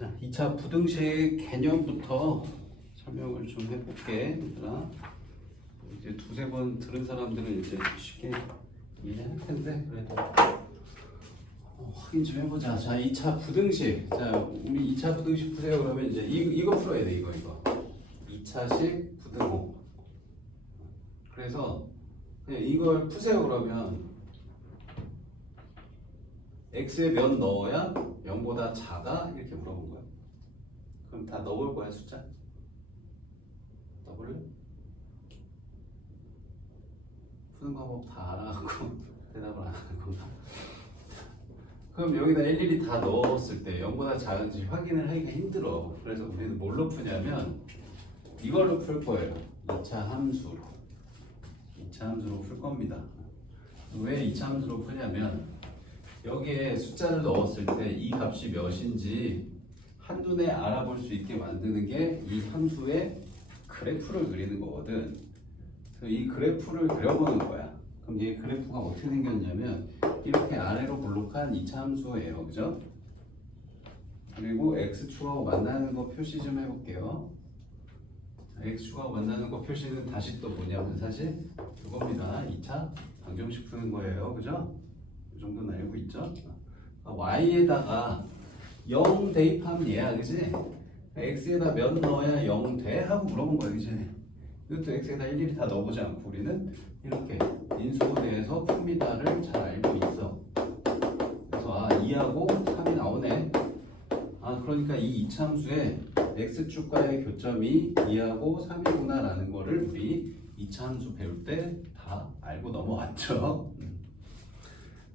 자, 2차 부등식 개념부터 설명을 좀 해볼게, 얘들아. 이제 두세 번 들은 사람들은 이제 쉽게 이해할 텐데, 그래도 어, 확인 좀 해보자. 자, 2차 부등식. 자, 우리 2차 부등식 푸세요. 그러면 이제 이, 이거 풀어야 돼, 이거, 이거. 2차식 부등호. 그래서 그냥 이걸 푸세요. 그러면 x에 몇 넣어야 0보다 작아? 이렇게 물어본 거야. 그럼 다 넣을 거야, 숫자? 넣을래? 푸는 방법 다 알아갖고 대답을 안 하는 건가? 그럼 여기다 일일이 다 넣었을 때 0보다 작은지 확인을 하기가 힘들어. 그래서 우리는 뭘로 푸냐면 이걸로 풀 거예요. 2차 함수로. 2차 함수로 풀 겁니다. 왜 2차 함수로 푸냐면 여기에 숫자를 넣었을 때 이 값이 몇인지 한눈에 알아볼 수 있게 만드는 게 이 함수의 그래프를 그리는 거거든. 그래서 이 그래프를 그려보는 거야. 그럼 이 그래프가 어떻게 생겼냐면 이렇게 아래로 블록한 2차 함수예요. 그죠? 그리고 x축하고 만나는 거 표시 좀 해볼게요. 자, x축하고 만나는 거 표시는 다시 또 뭐냐면 사실 그겁니다. 2차 방정식 푸는 거예요. 그죠? 이 정도는 알고 있죠? 아, y에다가 0 대입하면 얘야, 그지? x에다 몇 넣어야 0 돼? 하고 물어본 거야, 그지? 이것도 x에다 일일이 다 넣어보지 않고 우리는 이렇게 인수분해해서 풉니다를 잘 알고 있어. 그래서 아 2하고 3이 나오네. 아 그러니까 이 이차함수의 x축과의 교점이 2하고 3이구나 라는 거를 우리 이차함수 배울 때 다 알고 넘어왔죠.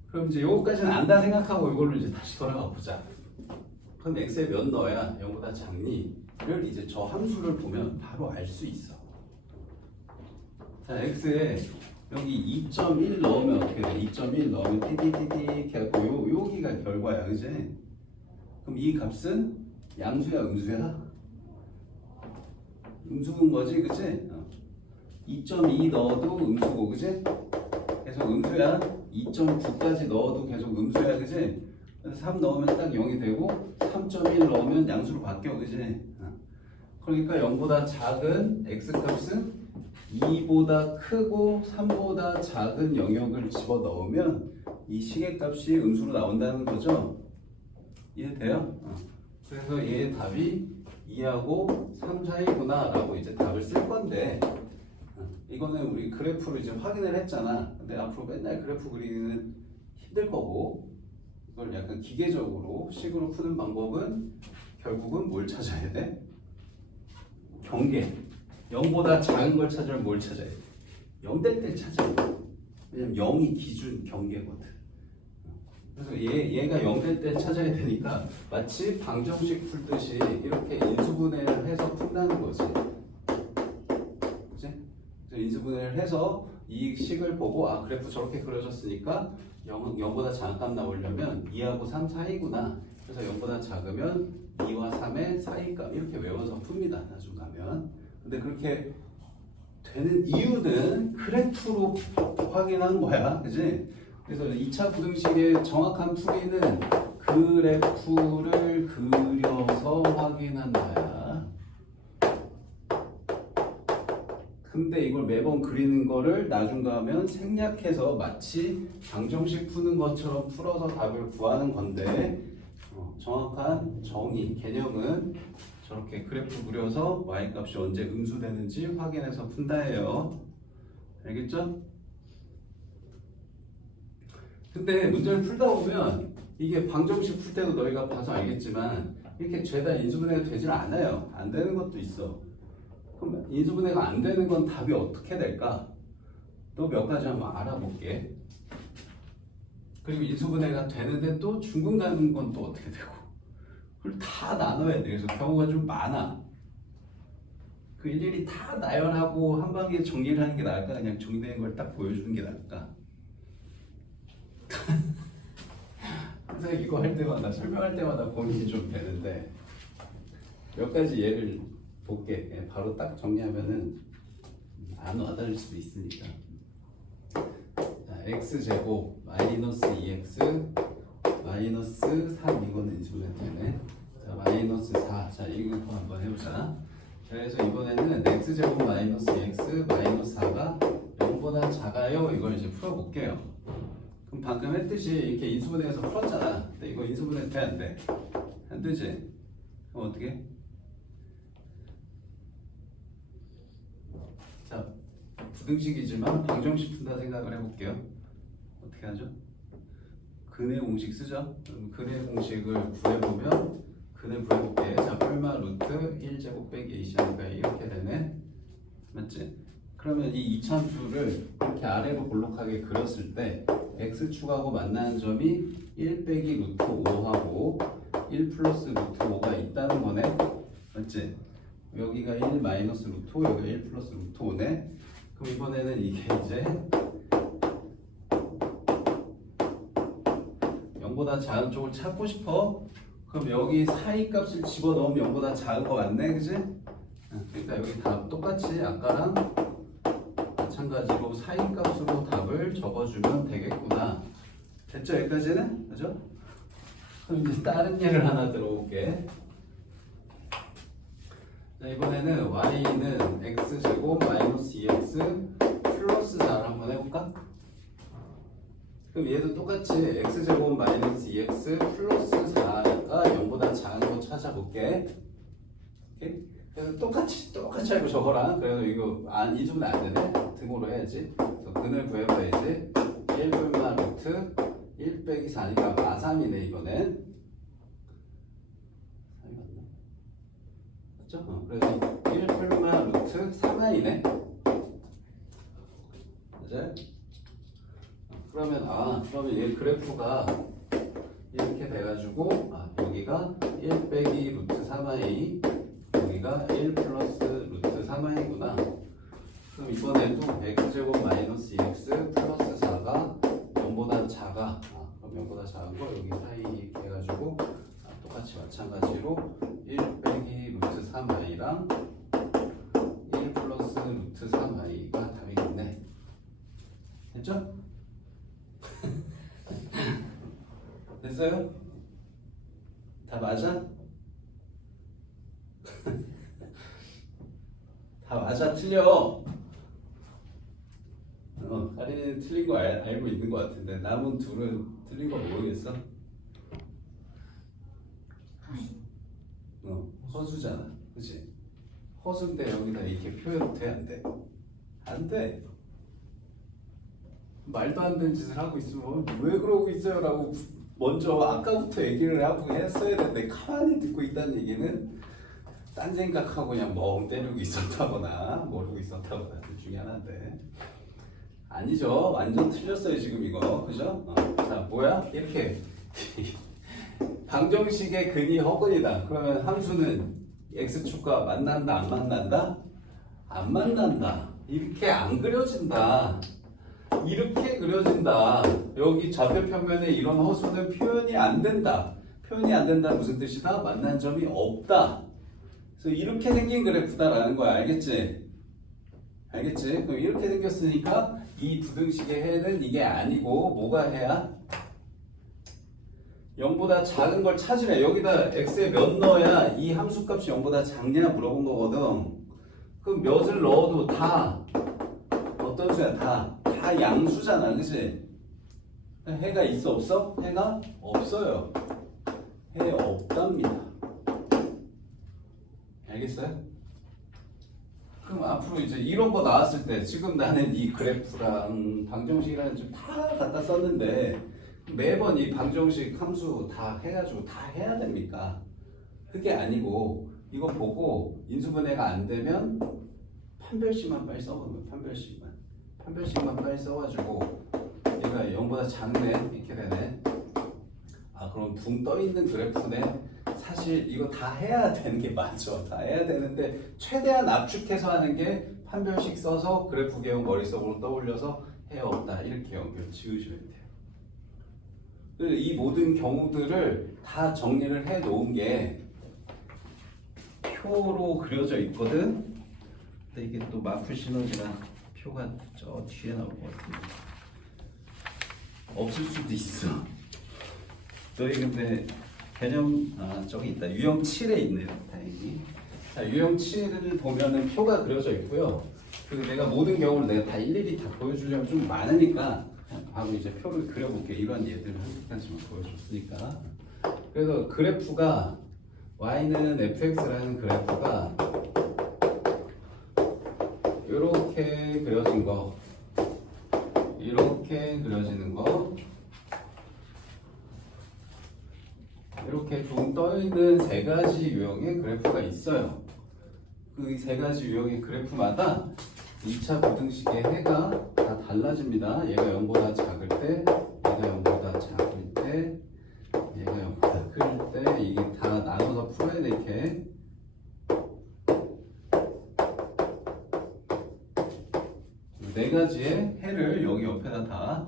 음. 그럼 이제 요거까지는 안다 생각하고 이걸로 이제 다시 돌아가 보자. 그럼 x에 몇 넣어야 0보다 작니?를 이제 저 함수를 보면 바로 알 수 있어. 자, x에 여기 2.1 넣으면 어떻게 돼? 2.1 넣으면 띠띠띠띠 해갖고 요, 여기가 결과야, 그지? 그럼 이 값은 양수야, 음수야? 음수인 거지? 어. 2.2 넣어도 음수고, 그지? 계속 음수야. 2.9까지 넣어도 계속 음수야, 그지? 3 넣으면 딱 0이 되고 3.1 넣으면 양수로 바뀌어, 그지? 어. 그러니까 0보다 작은 x값은 2보다 크고 3보다 작은 영역을 집어 넣으면 이 시계값이 음수로 나온다는 거죠. 이해돼요? 어. 그래서 얘의 답이 2하고 3 사이구나 라고 이제 답을 쓸 건데 어, 이거는 우리 그래프로 이제 확인을 했잖아. 근데 앞으로 맨날 그래프 그리기는 힘들 거고 이걸 약간 기계적으로 식으로 푸는 방법은 결국은 뭘 찾아야 돼? 경계. 0보다 작은 걸 찾으면 뭘 찾아야 돼? 0될 때 찾아야 돼. 왜냐면 0이 기준 경계거든. 그래서 얘, 얘가 0될 때 찾아야 되니까 마치 방정식 풀듯이 이렇게 인수분해를 해서 푼다는 거지. 인수분해를 해서 이 식을 보고 아 그래프 저렇게 그려졌으니까 0, 0보다 작은 값 나오려면 2하고 3 사이구나. 그래서 0보다 작으면 2와 3의 사이값 이렇게 외워서 풉니다. 나중 가면. 근데 그렇게 되는 이유는 그래프로 확인한 거야. 그지? 그래서 2차 부등식의 정확한 풀이는 그래프를 그려서 확인한다 근데 이걸 매번 그리는 거를 나중 가면 생략해서 마치 방정식 푸는 것처럼 풀어서 답을 구하는 건데 어, 정확한 정의, 개념은 저렇게 그래프 그려서 y값이 언제 음수되는지 확인해서 푼다예요. 알겠죠? 근데 문제를 풀다 보면 이게 방정식 풀 때도 너희가 봐서 알겠지만 이렇게 죄다 인수분해가 되질 않아요. 안 되는 것도 있어. 그럼 인수분해가 안 되는 건 답이 어떻게 될까? 또 몇 가지 한번 알아볼게. 그리고 인수분해가 되는데 또 중근 가는 건 또 어떻게 되고. 그걸 다 나눠야 돼. 그래서 경우가 좀 많아. 그 일일이 다 나열하고 한 방에 정리를 하는 게 나을까? 그냥 정리된 걸 딱 보여주는 게 나을까? 항상 이거 할 때마다 설명할 때마다 고민이 좀 되는데 몇 가지 예를 볼게. 예, 바로 딱 정리하면은 안 와닿을 수도 있으니까. 자, x 제곱 마이너스 2x 마이너스 3 이거는 인수분해 되네. 자, 마이너스 마이너스 4. 자, 이거 한번 해보자. 그래서 이번에는 x제곱 마이너스 x 마이너스 4가 0보다 작아요. 이걸 이제 풀어볼게요. 그럼 방금 했듯이 이렇게 인수분해해서 풀었잖아. 근데 이거 인수분해 돼? 안 돼? 안 되지? 그럼 어떻게? 자, 부등식이지만 방정식 푼다 생각을 해볼게요. 어떻게 하죠? 근의 공식 쓰죠? 그럼 근의 공식을 구해보면 근을 구해볼게. 자, 얼마 루트 1제곱 빼기 A시니까 이렇게 되네. 맞지? 그러면 이 이참수를 이렇게 아래로 볼록하게 그렸을 때 x축하고 만나는 점이 1 빼기 루트 5하고 1 플러스 루트 5가 있다는 거네. 맞지? 여기가 1 마이너스 루트 5, 여기가 1 플러스 루트 5네. 그럼 이번에는 이게 이제 0보다 작은 쪽을 찾고 싶어. 그럼 여기 사이 값을 집어넣으면 0보다 작은 거 맞네, 그지? 응, 그러니까 여기 다 똑같이 아까랑 마찬가지로 사이 값으로 답을 적어주면 되겠구나. 됐죠, 여기까지는? 그죠? 그럼 이제 다른 예를 하나 들어볼게. 자, 이번에는 y는 x 제곱 마이너스 2x 플러스 4를 한번 해볼까? 그럼 얘도 똑같이 x 제곱 마이너스 2x 플러스 4가 0보다 작은 거 찾아볼게. 오케이? 똑같이 똑같이 알고 적어라. 그래도 이거 안 잊으면 안 되네. 등호로 해야지. 그래서 근을 구해봐야지. 1분마 루트 1 빼기 4니까 마3이네 이거는. 3이 맞나? 맞죠? 어, 그래서 1분마 루트 3i네. 맞아요? 그러면 아 그러면 얘 그래프가 이렇게 돼가지고 아 여기가 1 빼기 루트 3i 여기가 1 플러스 루트 3i구나 그럼 이번에도 x제곱 마이너스 2x 플러스 4가 0보다 작아 아, 그럼 0보다 작은 거 여기 사이 해가지고 아, 똑같이 마찬가지로 1 빼기 3i랑 1 플러스 루트 3i가 답이겠네 됐죠? 됐어요? 다 맞아? 다 맞아 틀려. 어, 하린이 틀린 거 알, 알고 있는 것 같은데 남은 둘은 틀린 거 모르겠어? 어, 허수잖아, 그렇지? 허수인데 여기다 이렇게 표현 돼안 돼? 안 돼. 말도 안 되는 짓을 하고 있으면 왜 그러고 있어요 라고 먼저 아까부터 얘기를 하고 했어야 되는데 가만히 듣고 있다는 얘기는 딴 생각하고 그냥 멍 때리고 있었다거나 모르고 있었다거나 둘 중에 하나인데 아니죠 완전 틀렸어요 지금 이거 그죠? 어. 자 뭐야 이렇게 방정식의 근이 허근이다 그러면 함수는 x축과 만난다 안 만난다? 안 만난다 이렇게 안 그려진다 이렇게 그려진다. 여기 좌표평면에 이런 허수는 표현이 안 된다. 표현이 안 된다 무슨 뜻이다? 만난 점이 없다. 그래서 이렇게 생긴 그래프다라는 거야. 알겠지? 알겠지? 그럼 이렇게 생겼으니까 이 부등식의 해는 이게 아니고 뭐가 해야? 0보다 작은 걸 찾으래. 여기다 x에 몇 넣어야 이 함수값이 0보다 작냐 물어본 거거든. 그럼 몇을 넣어도 다 어떤 수야? 다, 다 양수잖아, 그치? 해가 있어, 없어? 해가 없어요. 해 없답니다. 알겠어요? 그럼 앞으로 이제 이런 거 나왔을 때 지금 나는 이 그래프랑 방정식이라는 좀 다 갖다 썼는데 매번 이 방정식 함수 다 해가지고 다 해야 됩니까? 그게 아니고 이거 보고 인수분해가 안 되면 판별식만 빨리 써보면 판별식만. 판별식만 빨리 써가지고 얘가 0보다 작네 이렇게 되네. 아 그럼 붕 떠 있는 그래프네? 사실 이거 다 해야 되는 게 맞죠. 다 해야 되는데 최대한 압축해서 하는 게 판별식 써서 그래프 개형 머릿속으로 떠올려서 해 없다. 이렇게 연결 지으시면 돼요 이 모든 경우들을 다 정리를 해 놓은 게 표로 그려져 있거든. 근데 이게 또 마프 시너지나 표가 저 뒤에 나올 것 같은데. 없을 수도 있어. 너희 근데 개념 아 저기 있다. 유형 7에 있네요 다행히. 자 유형 7을 보면은 표가 그려져 있고요. 그리고 내가 모든 경우를 내가 다 일일이 다 보여주려면 좀 많으니까 바로 이제 표를 그려볼게 이런 예들을 한 가지만 보여줬으니까 그래서 그래프가 y는 fx라는 그래프가 이렇게 그려진 거 이렇게 그려지는 거 이렇게 둥 떠있는 세 가지 유형의 그래프가 있어요. 그 세 가지 유형의 그래프마다 2차 부등식의 해가 다 달라집니다. 얘가 0보다 작을 때, 얘가 0보다 작을 때, 얘가 0보다 클 때, 이게 다 나눠서 풀어야 돼, 이렇게. 네 가지의 해를 여기 옆에다 다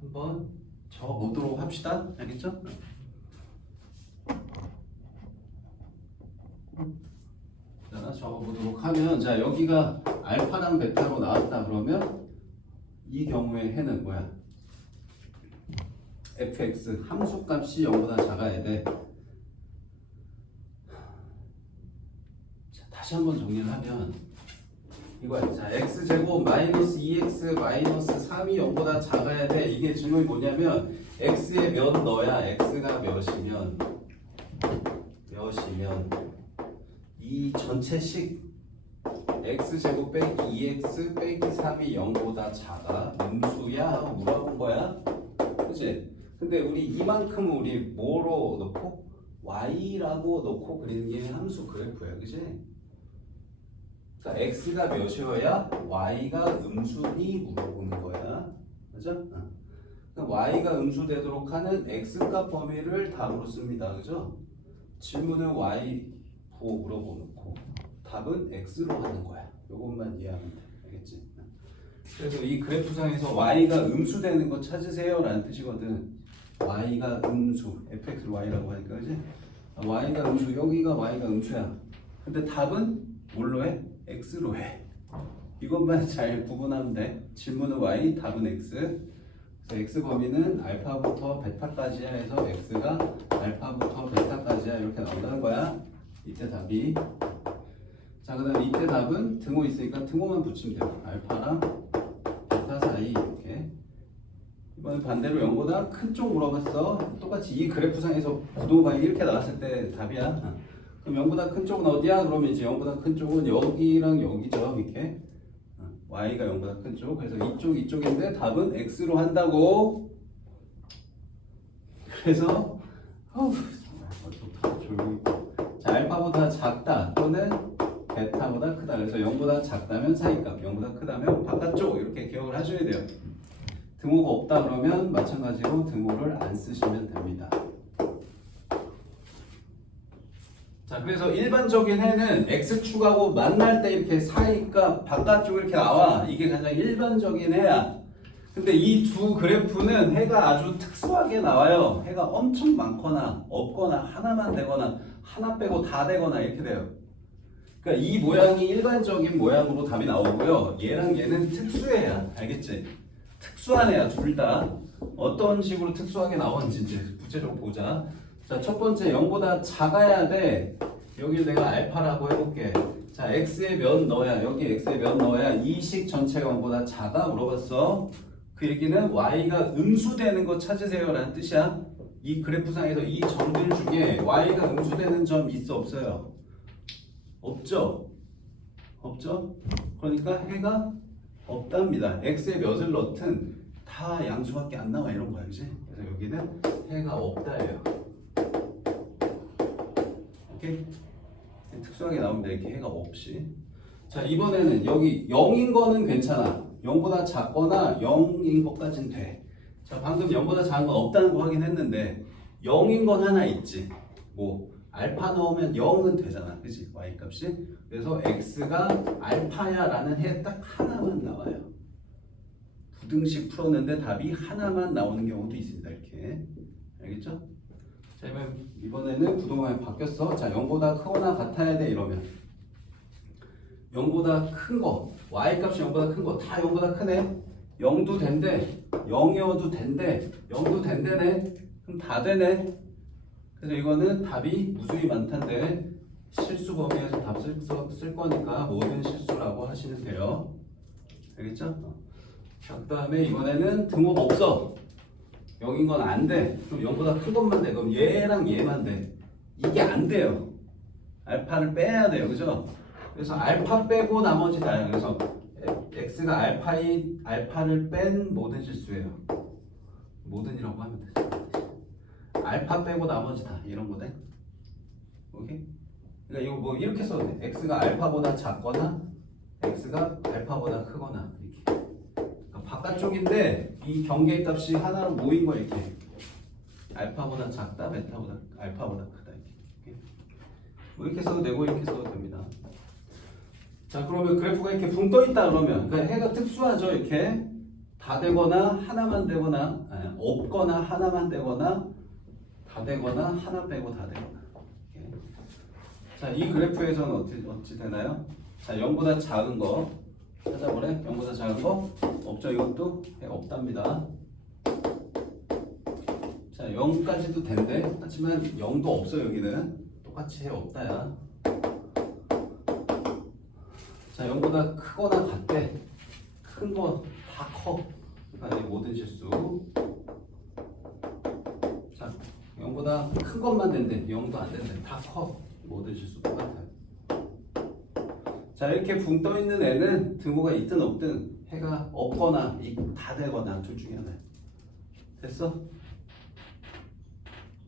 한번 적어보도록 합시다. 알겠죠? 자, 적어보도록 하면 자 여기가 알파랑 베타로 나왔다 그러면 이 경우의 해는 뭐야? fx 함수값이 0보다 작아야 돼. 자, 다시 한번 정리를 하면 이거야. 자, x 제곱 마이너스 2x 마이너스 3이 0보다 작아야 돼. 이게 질문이 뭐냐면 x에 몇 넣어야 x가 몇이면 몇이면 이 전체식 x 제곱 빼기 2x 빼기 3이 0보다 작아 음수야 물어본 거야. 그치? 근데 우리 이만큼은 우리 뭐로 넣고 y라고 넣고 그리는 게 함수 그래프야. 그치? 그러니까 x가 몇이어야 y가 음수니 물어보는 거야. 그죠? 어. y가 음수되도록 하는 x값 범위를 답으로 씁니다. 그죠? 질문은 y 보고 물어보고 답은 x로 하는 거야. 이것만 이해하면 돼. 알겠지? 그래서 이 그래프상에서 y가 음수되는 거 찾으세요 라는 뜻이거든. y가 음수, fx를 y라고 하니까 그지? y가 음수, 여기가 y가 음수야. 근데 답은 뭘로 해? x로 해. 이것만 잘 구분하면 돼. 질문은 y, 답은 x. 그래서 x 범위는 알파부터 베타까지야 해서 x가 알파부터 베타까지야 이렇게 나온다는 거야. 이때 답이. 자, 그 다음 이때 답은 등호 있으니까 등호만 붙이면 돼요. 알파랑 베타 사이 이렇게. 이번엔 반대로 0보다 큰 쪽 물어봤어. 똑같이 이 그래프상에서 부동방이 이렇게 나왔을 때 답이야. 그럼 0보다 큰 쪽은 어디야? 그러면 이제 0보다 큰 쪽은 여기랑 여기죠. 이렇게. 어, y가 0보다 큰 쪽. 그래서 이쪽 이쪽인데 답은 x로 한다고. 그래서 어우, 좋다. 조용히. 그래서 0보다 작다면 사이값, 0보다 크다면 바깥쪽 이렇게 기억을 하셔야 돼요. 등호가 없다 그러면 마찬가지로 등호를 안 쓰시면 됩니다. 자, 그래서 일반적인 해는 x축하고 만날 때 이렇게 사이값 바깥쪽 이렇게 나와. 이게 가장 일반적인 해야. 근데 이 두 그래프는 해가 아주 특수하게 나와요. 해가 엄청 많거나 없거나 하나만 되거나 하나 빼고 다 되거나 이렇게 돼요. 그러니까 이 모양이 일반적인 모양으로 답이 나오고요. 얘랑 얘는 특수해야. 알겠지? 특수한 애야 둘 다. 어떤 식으로 특수하게 나오는지 이제 구체적으로 보자. 자, 첫 번째 0보다 작아야 돼. 여기 내가 알파라고 해볼게. 자, x에 몇 넣어야 여기 x에 몇 넣어야 이 식 전체가 0보다 작아 물어봤어. 그 얘기는 y가 음수되는 거 찾으세요라는 뜻이야. 이 그래프상에서 이 점들 중에 y가 음수되는 점 있어 없어요? 없죠. 없죠. 그러니까 해가 없답니다. x에 몇을 넣든 다 양수밖에 안 나와 이런 거야, 그지? 그래서 여기는 해가 없다예요. 오케이? 특수하게 나옵니다. 이렇게 해가 없이. 자, 이번에는 여기 0인 거는 괜찮아. 0보다 작거나 0인 것까진 돼. 자, 방금 0보다 작은 건 없다는 거 확인했는데 0인 건 하나 있지. 뭐 알파 넣으면 0은 되잖아. 그지? y 값이. 그래서 x가 알파야 라는 해 딱 하나만 나와요. 부등식 풀었는데 답이 하나만 나오는 경우도 있습니다. 이렇게. 알겠죠? 자, 이번, 이번에는 부동항이 바뀌었어. 자, 0보다 크거나 같아야 돼. 이러면. 0보다 큰 거, y 값이 0보다 큰 거, 다 0보다 크네. 0도 된대. 0이어도 된대. 0도 된대네. 그럼 다 되네. 그래서 이거는 답이 무수히 많던데 실수 범위에서 답 쓸, 쓸 거니까 모든 실수라고 하시면 돼요. 알겠죠? 어. 자, 그 다음에 이번에는 등호가 없어. 여긴 건안 돼. 그럼 0보다 큰 것만 돼. 그럼 얘랑 얘만 돼. 이게 안 돼요. 알파를 빼야 돼요. 그죠? 그래서 알파 빼고 나머지 다야. 그래서 x가 알파인 알파를 뺀 모든 실수예요. 모든이라고 하면 되죠. 알파 빼고 나머지 다 이런 거네. 오케이? 그러니까 이거 뭐 이렇게 써도 돼. x가 알파보다 작거나 x가 알파보다 크거나 이렇게. 그러니까 바깥쪽인데 이 경계 값이 하나로 모인 거 이렇게. 알파보다 작다, 베타보다 알파보다 크다 이렇게. 오케이? 뭐 이렇게 써도 되고 이렇게 써도 됩니다. 자 그러면 그래프가 이렇게 붕 떠 있다 그러면 그러니까 해가 특수하죠 이렇게 다 되거나 하나만 되거나 없거나 하나만 되거나 다 되거나 하나 빼고 다 되거나 이렇게. 자 이 그래프에서는 어찌, 어찌 되나요? 자 0보다 작은 거 찾아보래 0보다 작은 거 없죠 이것도 해가 없답니다 자 0까지도 된대 하지만 0도 없어 여기는 똑같이 해 없다야 자, 0보다 크거나 같대. 큰 거 다 커. 그러니까 이 모든 실수. 자, 0보다 큰 것만 된대. 0도 안 된대. 다 커. 모든 실수 똑같아요. 자, 이렇게 붕 떠 있는 애는 등호가 있든 없든 해가 없거나 이- 다 되거나 둘 중에 하나. 됐어?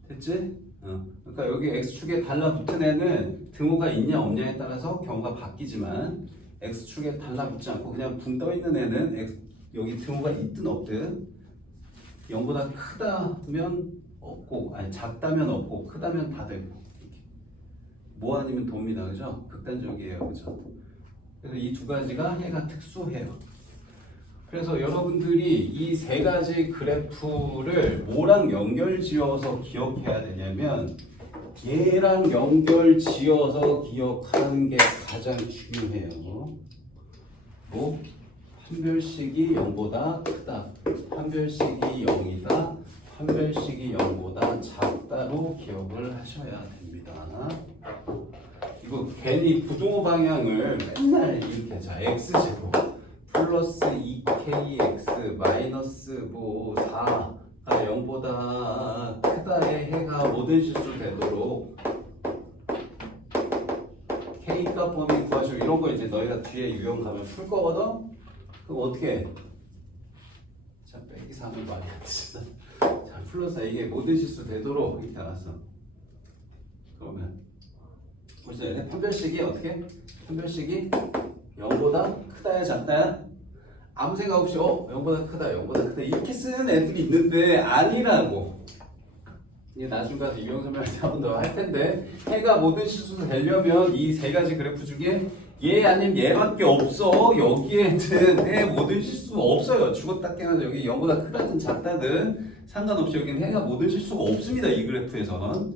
됐지? 어. 그러니까 여기 x축에 달라붙은 애는 등호가 있냐 없냐에 따라서 경우가 바뀌지만 x축에 달라붙지 않고 그냥 붕 떠 있는 애는 x, 여기 등호가 있든 없든 0보다 크다면 없고 아니 작다면 없고 크다면 다 되고. 뭐 아니면 돕니다 그죠? 극단적이에요 그죠? 그래서 이 두 가지가 해가 특수해요 그래서 여러분들이 이 세 가지 그래프를 뭐랑 연결 지어서 기억해야 되냐면 얘랑 연결 지어서 기억하는 게 가장 중요해요. 뭐 판별식이 0보다 크다. 판별식이 0이다. 판별식이 0보다 작다로 기억을 하셔야 됩니다. 이거 괜히 부동호 방향을 맨날 이렇게 자 x제곱 플러스 2kx 마이너스 뭐 4가 0보다 크다의 해가 모든 실수 되도록 k값 범위 구하시고 이런 거 이제 너희가 뒤에 유형 가면 풀 거거든? 그럼 어떻게 해? 자 빼기 3을 많이 하지 자 플러스 이게 모든 실수 되도록 이렇게 알았어. 그러면 보시죠. 얘네 판별식이 어떻게? 판별식이 0보다 크다야 작다야? 아무 생각 없이 어? 0보다 크다 0보다 크다. 이렇게 쓰는 애들이 있는데 아니라고. 이게 나중 가서 유형 설명할 때 한 번 더 할 텐데 해가 모든 실수 되려면 이 세 가지 그래프 중에 얘 아니면 얘밖에 없어. 여기에는 해 모든 실수 없어요. 죽었다 깨어나서 여기 0보다 크다든 작다든 상관없이 여기는 해가 모든 실수가 없습니다 이 그래프에서는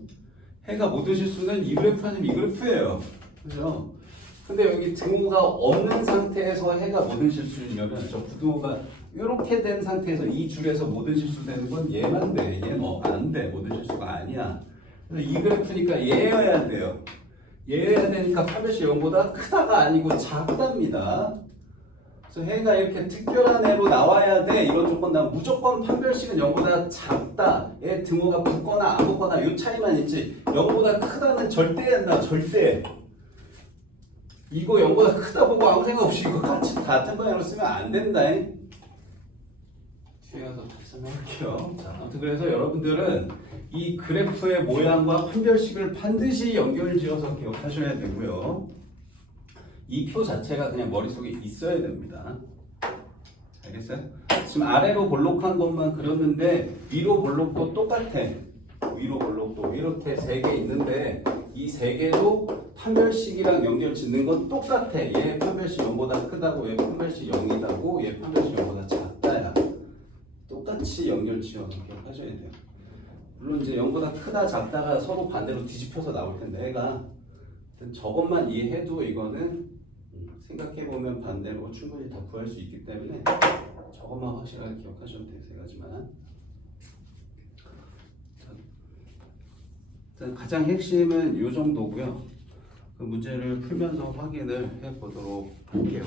해가 모든 실수는 이 그래프 아니면 이 그래프예요 그죠? 근데 여기 등호가 없는 상태에서 해가 모든 실수냐면 저 부등호가 이렇게 된 상태에서 이 줄에서 모든 실수 되는 건 얘만 돼. 얘는 어, 안 돼. 모든 실수가 아니야. 그래서 이 그래프니까 얘여야 돼요. 얘여야 되니까 파벳이 0보다 크다가 아니고 작답니다. 그래서 해가 이렇게 특별한 애로 나와야 돼. 이런 조건 나면 무조건 판별식은 0보다 작다. 얘 등호가 붙거나 안 붙거나 요 차이만 있지. 0보다 크다는 절대 한다. 절대. 이거 0보다 크다 보고 아무 생각 없이 이거 같이 같은 방향으로 쓰면 안 된다. 뒤에 가서 다시 설명할게요. 자, 아무튼 그래서 여러분들은 이 그래프의 모양과 판별식을 반드시 연결 지어서 기억하셔야 되고요. 이 표 자체가 그냥 머릿속에 있어야 됩니다. 알겠어요? 지금 아래로 볼록한 것만 그렸는데 위로 볼록도 똑같아. 위로 볼록도 이렇게 세 개 있는데 이 세 개도 판별식이랑 연결 짓는 건 똑같아. 얘 판별식 0보다 크다고 얘 판별식 0이다고 얘 판별식 0보다 작다야. 똑같이 연결 지어서 기억하셔야 돼요. 물론 이제 0보다 크다 작다가 서로 반대로 뒤집혀서 나올 텐데 얘가 저것만 이해해도 이거는 음, 생각해보면 반대로 충분히 다 구할 수 있기 때문에 저것만 확실하게 기억하셔도 일단 가장 핵심은 이 정도고요. 그 문제를 풀면서 확인을 해 보도록 할게요.